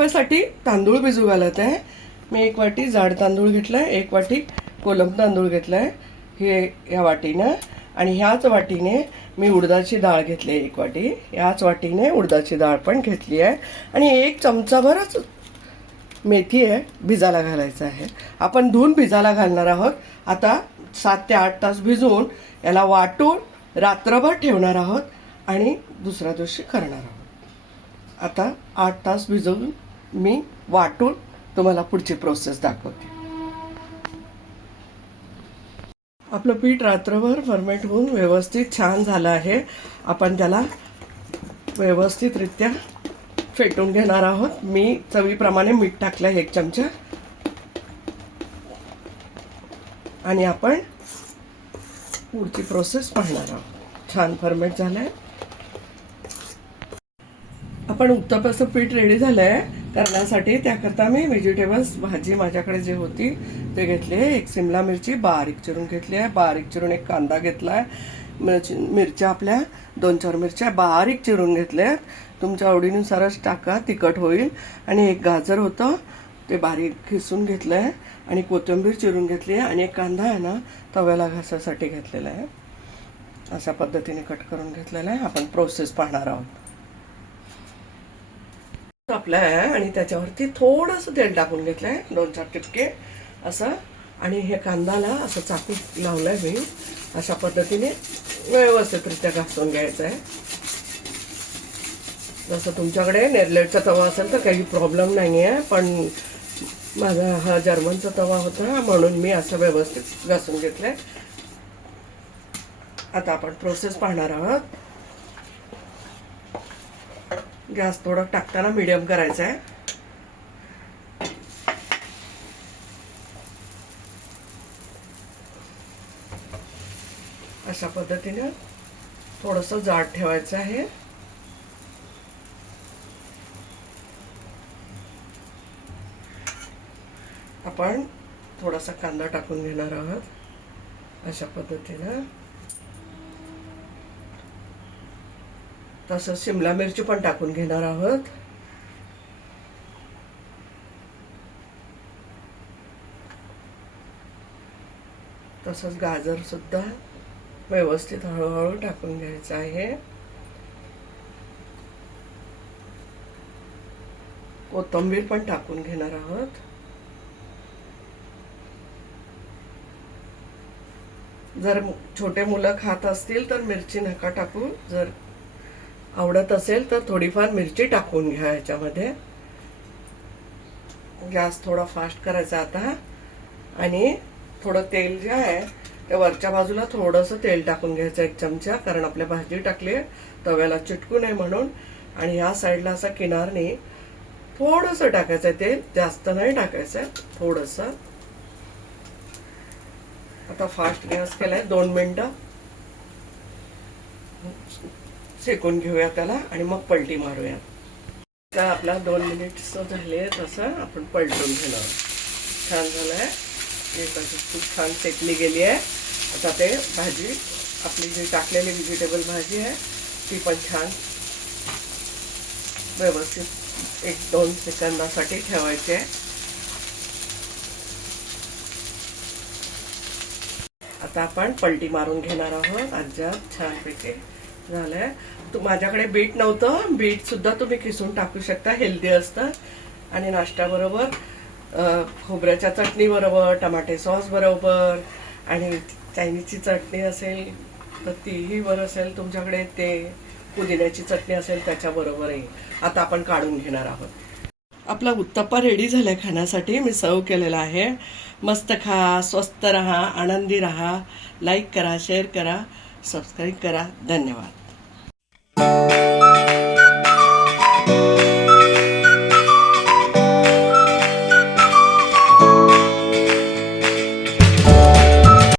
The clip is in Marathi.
उत्तप्प्यासाठी तांदूळ भिजू घालत आहे। मी 1 वाटी जाड तांदूळ घेतलाय, 1 वाटी कोलम तांदूळ घेतलाय हे या वाटीनं, आणि ह्याच वाटीने मी उडदाची डाळ घेतली 1 वाटी, याच वाटीने उडदाची डाळ पण घेतली आहे, आणि 1 चमचाभरच मेथी आहे भिजायला घालायचं आहे। आपण धुवून भिजायला घालणार आहोत। आता 7 ते 8 तास भिजवून याला वाटून रात्रभर ठेवणार आहोत आणि दुसऱ्या दिवशी करणार आहोत। आता 8 तास भिजवून मी वाटून तुम्हाला पुढची प्रोसेस दाखवते। आपलं पीठ रात्रभर फर्मेंट होऊन व्यवस्थित छान झालं आहे। आपण त्याला व्यवस्थितरित्या फेटून घेणार आहोत। मी चवीप्रमाणे मीठ टाकलं 1 चमचा, आणि आपण पुढची प्रोसेस पाहणार आहोत। छान फर्मेंट झालंय। आपण उत्तप्प्याचं पीठ रेडी झालंय करण्यासाठी। त्याकरता मी व्हेजिटेबल्स भाजी माझ्याकडे जे होती ते घेतली आहे। 1 सिमला मिरची बारीक चिरून घेतली आहे, बारीक चिरून 1 कांदा घेतलाय, मिरच्या आपल्या 2-4 मिरच्या बारीक चिरून घेतल्या, तुमच्या आवडीनुसारच टाका, तिखट होईल, आणि 1 गाजर होतं ते बारीक खिसून घेतलंय, आणि कोथिंबीर चिरून घेतली आहे, आणि 1 कांदा आहे ना तव्याला घासासाठी घेतलेला आहे। अशा पद्धतीने कट करून घेतलेला आहे। आपण प्रोसेस पाहणार आहोत। आपलं आहे आणि त्याच्यावरती थोडंसं तेल टाकून घेतलंय, 2-4 टिपके असं, आणि हे कांद्याला असं चाकू लावलंय मी। अशा पद्धतीने व्यवस्थितरित्या घासून घ्यायचं आहे। जसं तुमच्याकडे नेरलेटचा तवा असेल तर काही प्रॉब्लेम नाही आहे, पण माझा हा जर्मनचा तवा होता म्हणून मी असं व्यवस्थित घासून घेतलंय। आता आपण प्रोसेस पाहणार आहोत। गॅस थोडं टाकताना मीडियम करायचा आहे। अशा पद्धतीने थोडंसं जाड ठेवायचं आहे। आपण थोडासा कांदा टाकून घेणार आहोत अशा पद्धतीने। तसंच शिमला मिरची पण टाकून घेणार आहोत। तसंच गाजर सुद्धा व्यवस्थित हळूहळू टाकून घ्यायचं आहे। कोथिंबीर पण टाकून घेणार आहोत। जर छोटे मुलं खात असतील तर मिरची नका टाकू, जर आवडत असेल तर थोडीफार मिरची टाकून घ्या याच्यामध्ये। गॅस थोडा फास्ट करायचा आता, आणि थोडं तेल जे आहे ते वरच्या बाजूला थोडंसं तेल टाकून घ्यायचं 1 चमचा, कारण आपल्या भाजी टाकली तव्याला चिटकू नये म्हणून, आणि ह्या साईडला असं किनारने थोडंसं टाकायचं तेल, जास्त नाही टाकायचं, थोडंसं। आता फास्ट गॅस केलाय, 2 मिनिटं शेकून घेऊया त्याला, आणि मग पलटी मारूया। तर आपला 2 मिनिट्स झाले, तसं आपण पलटून घेणार। छान झालंय, ही भाजी खूप छान शेकली गेली आहे। आता ते भाजी आपली जी टाकलेली व्हेजिटेबल भाजी आहे ती पण छान व्यवस्थित 1-2 सेकंदासाठी ठेवायची आहे। आता आपण पलटी मारून घेणार आहोत। अद्याप छानपैकी झालंय। माझ्याकडे बीट नव्हतं, बीट सुद्धा तुम्ही किसून टाकू शकता, हेल्दी असतं, आणि नाश्त्याबरोबर, खोबऱ्याच्या चटणी बरोबर, टमाटे सॉस बरोबर, आणि चायनीजची चटणी असेल तर तीही बरं असेल तुमच्याकडे, ते पुदिन्याची चटणी असेल त्याच्याबरोबरही। आता आपण काढून घेणार आहोत। आपला उत्तप्पा रेडी झालाय खाण्यासाठी। मी सर्व केलेला आहे। मस्त खा, स्वस्त रहा, आनंदी रहा, लाईक करा, शेअर करा, सबस्क्राईब करा। धन्यवाद।